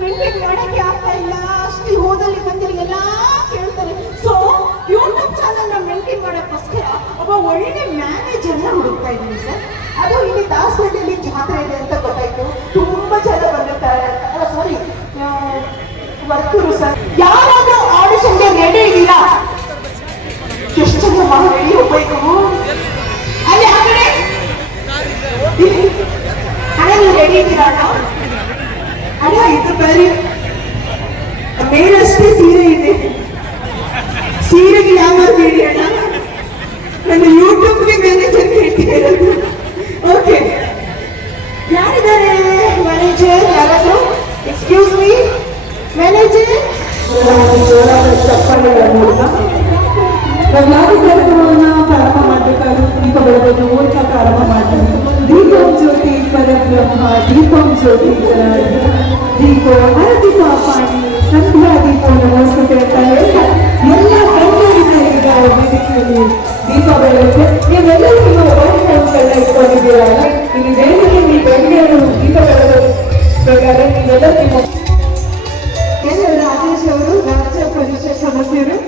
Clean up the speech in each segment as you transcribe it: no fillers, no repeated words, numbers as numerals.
Printing ಮಾಡಕ್ಕೆ ಆಗ್ತಾ ಇಲ್ಲ, ಅಷ್ಟು ಹೋದಲ್ಲಿ ಬಂದಿರಿಗೆಲ್ಲ ಕೇಳ್ತಾರೆ. ಸೊ ಯೂಟ್ಯೂಬ್ ಚಾನಲ್ ಮೇಂಟೈನ್ ಮಾಡೋಕ್ಕೋಸ್ಕರ ಒಬ್ಬ ಒಳ್ಳೆ ಮ್ಯಾನೇಜರ್ನ ಹುಡುಕ್ತಾ ಇದ್ದೀನಿ ಸರ್. ಅದು ಇಲ್ಲಿ ದಾಸವಾಡಿಯಲ್ಲಿ ಜಾತ್ರೆ ಇದೆ ಅಂತ ಗೊತ್ತಾಯ್ತು, ತುಂಬಾ ಜನ ಬಂದಿರ್ತಾರೆ ಅಂತ. ಸಾರಿ, ವರ್ಕರು ಸರ್. ಯಾರಾದ್ರೂ ಆಡಿಷನ್ಗೆ ರೆಡಿ ಇದ್ದೀರಾ? ಎಷ್ಟು ಜನ ರೆಡಿ ಹೋಗ್ಬೇಕು ಅಲ್ಲಿ ಆ ಕಡೆ ಅಣ್ಣ, ನೀವು ರೆಡಿ ಇದ್ದೀರಾ ಅಣ್ಣ? ಅಣ್ಣ ಇದು ಬರೀ ಮೇಲಷ್ಟೇ ಸೀರೆ ಇದೆ, ಸೀರೆಗೆ ಯಾವ ಬೇಡಿ ಅಣ್ಣ. ನನ್ನ ಯೂಟ್ಯೂಬ್ಗೆ ಮ್ಯಾನೇಜರ್ ಕೇಳ್ತಾ ಇರೋದು. ಓಕೆ, ಯಾರಿದ್ದಾರೆ ಮ್ಯಾನೇಜರ್? ಯಾರಾದ್ರು? Excuse me manager. ಎಲ್ಲರೂ ಕಾರ್ಯಕ್ರಮವನ್ನ ಪ್ರಾರಂಭ ಮಾಡಬೇಕಾದ್ರೂ ದೀಪ ಬೆಳಗೋದು ಮೂಲಕ ಪ್ರಾರಂಭ ಮಾಡ್ತಾರೆ. ದೀಪಂ ಜ್ಯೋತಿ ಪರಬ್ರಹ್ಮ ದೀಪಂ ಜ್ಯೋತಿ ದೀಪೋ ಅರದೀಪ ಪಾಣಿ ಸಂಧ್ಯಾ ದೀಪೋ ನಮಸ್ಕೃತಿ ಅಂತ ಹೇಳ್ತಾ ಎಲ್ಲ ಗಣ್ಯರಿದ್ದಾರೆ ಈಗ ವೇದಿಕೆಯಲ್ಲಿ ದೀಪ ಬೆಳಗ್ಗೆ. ನೀವೆಲ್ಲರೂ ನಿಮ್ಮ ವಾಣಿಜ್ಯಗಳನ್ನ ಇಟ್ಕೊಂಡಿದ್ದೀರಲ್ಲ, ಇಲ್ಲಿ ವೇದಿಕೆಯಲ್ಲಿ ಗಣ್ಯರು ದೀಪ ಬೆಳಗಬೇಕಾದ್ರೆ ನೀವೆಲ್ಲರೂ ನಿಮ್ಮ ರಾಜೇಶ್ ಅವರು, ರಾಜ್ಯ ಪರಿಷತ್ ಸದಸ್ಯರು,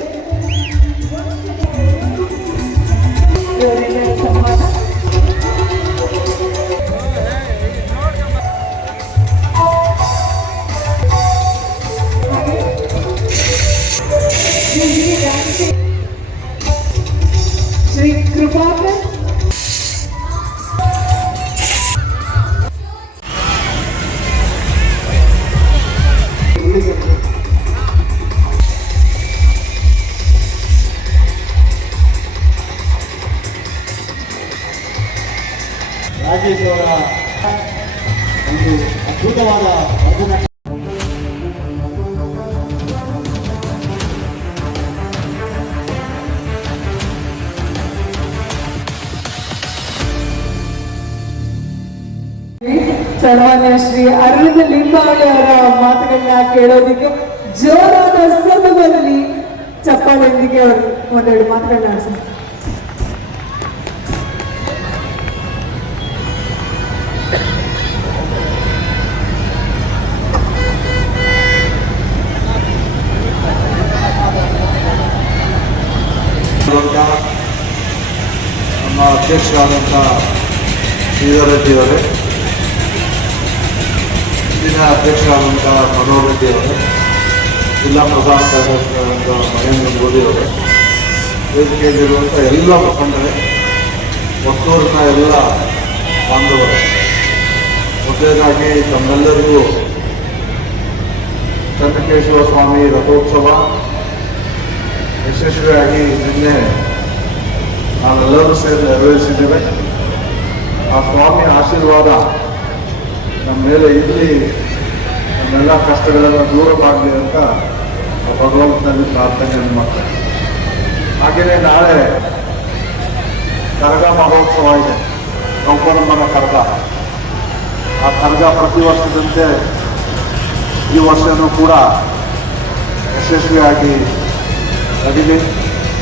ಶ್ರೀ ಕೃಪಾಕರ್, ರಾಜೇಶ್ ಅವರ ಒಂದು ಅದ್ಭುತವಾದ ಭರತನಾಟ್ಯ. ಸನ್ಮಾನ್ಯ ಶ್ರೀ ಅರವಿಂದ ಲಿಂಬಾವಳಿ ಅವರ ಮಾತುಗಳನ್ನ ಕೇಳೋದಿಕ್ಕೆ ಜೋರಾದ ಸದದಲ್ಲಿ ಚಪ್ಪಾಳೆಯೊಂದಿಗೆ ಅವರು ಒಂದೆರಡು ಮಾತುಗಳನ್ನ ಆಡಿಸ್ತಾರೆ. ನಮ್ಮ ಅಧ್ಯಕ್ಷರಾದಂಥ ಶ್ರೀಧರ್ ರೆಡ್ಡಿ ಅವರೇ, ಇಂದಿನ ಅಧ್ಯಕ್ಷರಾದಂಥ ಮನೋಹರ್ ರೆಡ್ಡಿ ಅವರೇ, ಜಿಲ್ಲಾ ಪ್ರಧಾನ ಕಾರ್ಯದರ್ಶಿಯಾದಂಥ ಮಹೇಂದ್ರ ಮೋದಿ ಅವರೇ, ವೇದಿಕೆಯಲ್ಲಿರುವಂಥ ಎಲ್ಲ ಮುಖಂಡರೇ, ಒಟ್ಟೂರಿನ ಎಲ್ಲ ಬಾಂಧವರೇ, ಮೊದಲನೇದಾಗಿ ತಮ್ಮೆಲ್ಲರಿಗೂ ಚನ್ನಕೇಶವ ಸ್ವಾಮಿ ರಥೋತ್ಸವ ಯಶಸ್ವಿಯಾಗಿ ನಿನ್ನೆ ನಾವೆಲ್ಲರೂ ಸೇರಿ ನೆರವೇರಿಸಿದ್ದೇವೆ. ಆ ಸ್ವಾಮಿ ಆಶೀರ್ವಾದ ನಮ್ಮ ಮೇಲೆ ಇರಲಿ, ನಮ್ಮೆಲ್ಲ ಕಷ್ಟಗಳನ್ನು ದೂರ ಮಾಡಲಿ ಅಂತ ಭಗವಂತನಲ್ಲಿ ಪ್ರಾರ್ಥನೆಯನ್ನು ಮಾಡ್ತಾರೆ. ಹಾಗೆಯೇ ನಾಳೆ ಕರಗ ಮಹೋತ್ಸವ ಇದೆ, ನೌಕರಮ್ಮನ ಕರಗ. ಆ ಕರಗ ಪ್ರತಿ ವರ್ಷದಂತೆ ಈ ವರ್ಷವೂ ಕೂಡ ಯಶಸ್ವಿಯಾಗಿ ನಡೀಲಿ.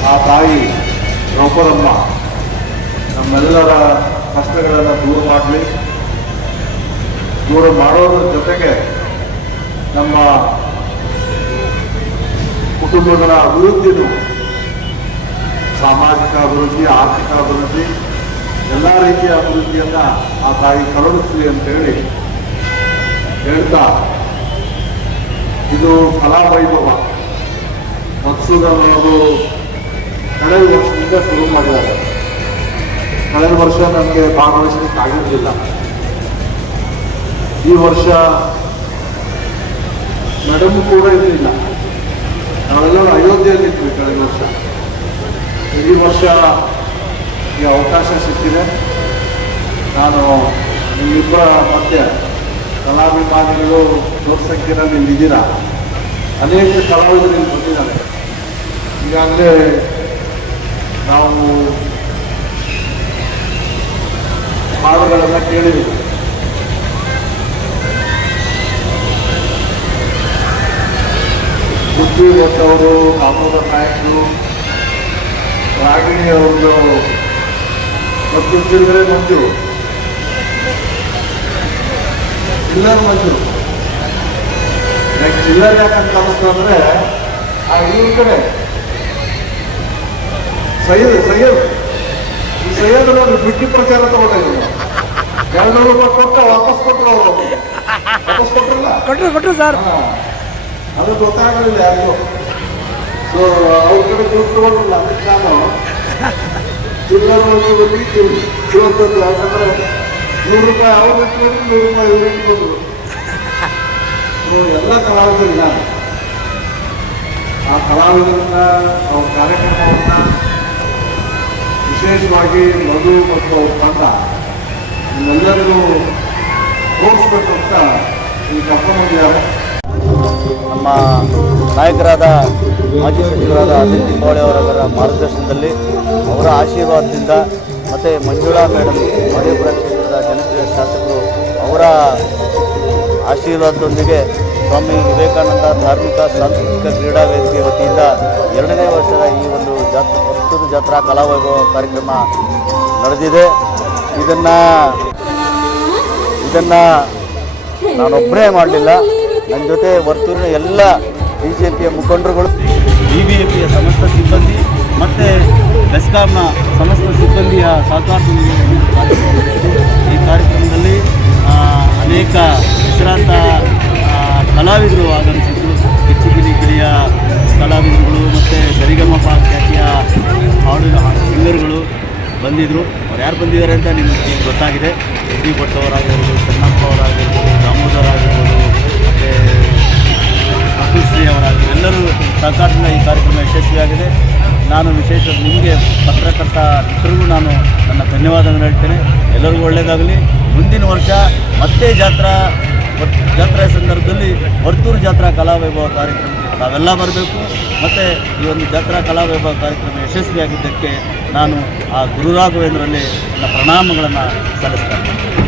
ಆ ತಾಯಿ ನೌಕರಮ್ಮ ನಮ್ಮೆಲ್ಲರ ಕಷ್ಟಗಳನ್ನು ದೂರ ಮಾಡಲಿ. ದೂರ ಮಾಡೋದ್ರ ಜೊತೆಗೆ ನಮ್ಮ ಕುಟುಂಬಗಳ ಅಭಿವೃದ್ಧಿನೂ, ಸಾಮಾಜಿಕ ಅಭಿವೃದ್ಧಿ, ಆರ್ಥಿಕ ಅಭಿವೃದ್ಧಿ, ಎಲ್ಲ ರೀತಿಯ ಅಭಿವೃದ್ಧಿಯನ್ನು ಆ ತಾಯಿ ಕರುಣಿಸಲಿ ಅಂತೇಳಿ ಹೇಳ್ತಾ, ಇದು ಕಲಾವೈಭವ ಮತ್ಸೂದನವರು ಕಳೆದ ವರ್ಷದಿಂದ ಶುರು ಮಾಡಿದ್ದಾರೆ. ಕಳೆದ ವರ್ಷ ನನಗೆ ಭಾಗವಹಿಸಲಿಕ್ಕೆ ಆಗಿರಲಿಲ್ಲ. ಈ ವರ್ಷ ಮೇಡಮ್ ಕೂಡ ಇರಲಿಲ್ಲ. ನಾವೆಲ್ಲರೂ ಅಯೋಧ್ಯೆಯಲ್ಲಿದ್ವಿ ಕಳೆದ ವರ್ಷ. ಈ ವರ್ಷ ಈ ಅವಕಾಶ ಸಿಕ್ಕಿದೆ. ನಾನು ನಿಮ್ಮಿಬ್ಬರ ಮಧ್ಯೆ ಕಲಾಭಿಮಾನಿಗಳು ದೊಡ್ಡ ಸಂಖ್ಯೆಯಲ್ಲಿ ಇಲ್ಲಿದ್ದೀರಾ. ಅನೇಕ ಕಲಾವಿದರು ಇಲ್ಲಿ ಬಂದಿದ್ದಾರೆ. ಈಗಾಗಲೇ ನಾವು ಹಾಡುಗಳೆಲ್ಲ ಕೇಳಿದ್ದೀವಿ. ಬುದ್ಧಿ ಗೊತ್ತವರು, ದಾಮೋದರ ನಾಯಕರು, ರಾಗಿಣಿ ಅವ್ರದ್ದು ಮತ್ತು ಚಿಲ್ಲರೆ ಮಂಜು, ಚಿಲ್ಲರ್ ಮಂಜು ಚಿಲ್ಲರ್ ಯಾಕಂತ ಅನ್ನಿಸ್ತು ಅಂದರೆ ಆ ಇವ್ರ ಕಡೆ ಸೈಯದ್ ಈ ಸೈಯದ್ ನೋಡಿ ಬಿಟ್ಟಿ ಪ್ರಚಾರ ತಗೊಂಡಿದ್ರು. 200 ರೂಪಾಯಿ ಕೊಟ್ಟ ವಾಪಸ್ ಕೊಟ್ಟರು ಅವರು. ವಾಪಸ್ ಕೊಟ್ಟರಲ್ಲ ಕೊಟ್ಟರು ಸರ್. ಅದು ಗೊತ್ತಾಗಲಿಲ್ಲ ಯಾರಿಗೂ. ಸೊ ಅವ್ರ ಕಡೆ ದುಡ್ಡು ತಗೊಂಡಿಲ್ಲ. ಅದಕ್ಕೆ ನಾನು ಚಿಲ್ಲರ್ ಇವತ್ತದ್ದು ಯಾಕಂದ್ರೆ 100 ರೂಪಾಯಿ ಅವ್ರು ಇಟ್ಕೊಂಡ್ರು, 100 ರೂಪಾಯಿ ಇವ್ರು ಇಟ್ಕೊಂಡ್ರು. ಎಲ್ಲ ಕಲಾವಿದರಿಲ್ಲ. ಆ ಕಲಾವಿದರನ್ನ ಅವ್ರ ಕಾರ್ಯಕ್ರಮವನ್ನು ವಿಶೇಷವಾಗಿ ಮಧು ಮತ್ತು ಅವ್ರ ತಂಡ ಎಲ್ಲರಿಗೂ ತೋರಿಸ್ಬೇಕು ಅಂತ ಈ ಕರ್ಕೊಂಡು ಬಂದಿದ್ದಾರೆ. ನಮ್ಮ ನಾಯಕರಾದ ಮಾಜಿ ಸಚಿವರಾದ ಅನಿಲ್ ನಿಂಬಾವಳಿ ಅವರ ಮಾರ್ಗದರ್ಶನದಲ್ಲಿ, ಅವರ ಆಶೀರ್ವಾದದಿಂದ ಮತ್ತು ಮಂಜುಳಾ ಮೇಡಮ್ ಮಹದೇವಪುರ ಕ್ಷೇತ್ರದ ಜನಪ್ರಿಯ ಶಾಸಕರು ಅವರ ಆಶೀರ್ವಾದದೊಂದಿಗೆ ಸ್ವಾಮಿ ವಿವೇಕಾನಂದ ಧಾರ್ಮಿಕ ಸಾಂಸ್ಕೃತಿಕ ಕ್ರೀಡಾ ವೇದಿಕೆ ವತಿಯಿಂದ 2ನೇ ವರ್ಷದ ಈ ಒಂದು ವರ್ತೂರು ಜಾತ್ರಾ ಕಲಾವೈಭವ ಕಾರ್ಯಕ್ರಮ ನಡೆದಿದೆ. ಇದನ್ನು ನಾನೊಬ್ಬರೇ ಮಾಡಲಿಲ್ಲ. ನನ್ನ ಜೊತೆ ವರ್ತೂರಿನ ಎಲ್ಲ BJPಯ ಮುಖಂಡರುಗಳು, BBMPಯ ಸಮಸ್ತ ಸಿಬ್ಬಂದಿ ಮತ್ತು ಬೆಸ್ಕಾಂನ ಸಮಸ್ತ ಸಿಬ್ಬಂದಿಯ ಸಹಕಾರದೊಂದಿಗೆ ಈ ಕಾರ್ಯಕ್ರಮದಲ್ಲಿ ಅನೇಕ ಹೆಸರಾಂತ ಕಲಾವಿದರು ಆಗಮಿಸಿದ್ರು. ಕಿಚ್ಚಿಗಿಲಿ ಗಿಳಿಯ ಕಲಾವಿದರುಗಳು ಮತ್ತು ಸರಿಗಮಪ ಖ್ಯಾತಿಯ ಸಿಂಗರ್ಗಳು ಬಂದಿದ್ದರು. ಅವ್ರು ಯಾರು ಬಂದಿದ್ದಾರೆ ಅಂತ ನಿಮಗೆ ಗೊತ್ತಾಗಿದೆ. SD ಭಟ್ ಅವರಾಗಿರ್ಬೋದು, ಚೆನ್ನಪ್ಪ ಅವರಾಗಿರ್ಬೋದು, ದಾಮೋದರ್ ಆಗಿರ್ಬೋದು, ಮತ್ತು ಅಕುಶ್ರೀ ಅವರಾಗಿರ್ಬೋದು, ಎಲ್ಲರೂ ಸಹಕಾರದಿಂದ ಈ ಕಾರ್ಯಕ್ರಮ ಯಶಸ್ವಿಯಾಗಿದೆ. ನಾನು ವಿಶೇಷವಾಗಿ ನಿಮಗೆ ಪತ್ರಕರ್ತ ಮಿತ್ರರಿಗೂ ನಾನು ನನ್ನ ಧನ್ಯವಾದಗಳನ್ನು ಹೇಳ್ತೇನೆ. ಎಲ್ಲರಿಗೂ ಒಳ್ಳೆಯದಾಗಲಿ. ಮುಂದಿನ ವರ್ಷ ಮತ್ತೆ ಜಾತ್ರೆಯ ಸಂದರ್ಭದಲ್ಲಿ ವರ್ತೂರು ಜಾತ್ರಾ ಕಲಾವೈಭವ ಕಾರ್ಯಕ್ರಮಕ್ಕೆ ನಾವೆಲ್ಲ ಬರಬೇಕು. ಮತ್ತು ಈ ಒಂದು ಜಾತ್ರಾ ಕಲಾವೈಭವ ಕಾರ್ಯಕ್ರಮ ಯಶಸ್ವಿಯಾಗಿದ್ದಕ್ಕೆ ನಾನು ಆ ಗುರು ರಾಘವೇಂದ್ರಲ್ಲಿ ನನ್ನ ಪ್ರಣಾಮಗಳನ್ನು ಸಲ್ಲಿಸ್ತೇನೆ.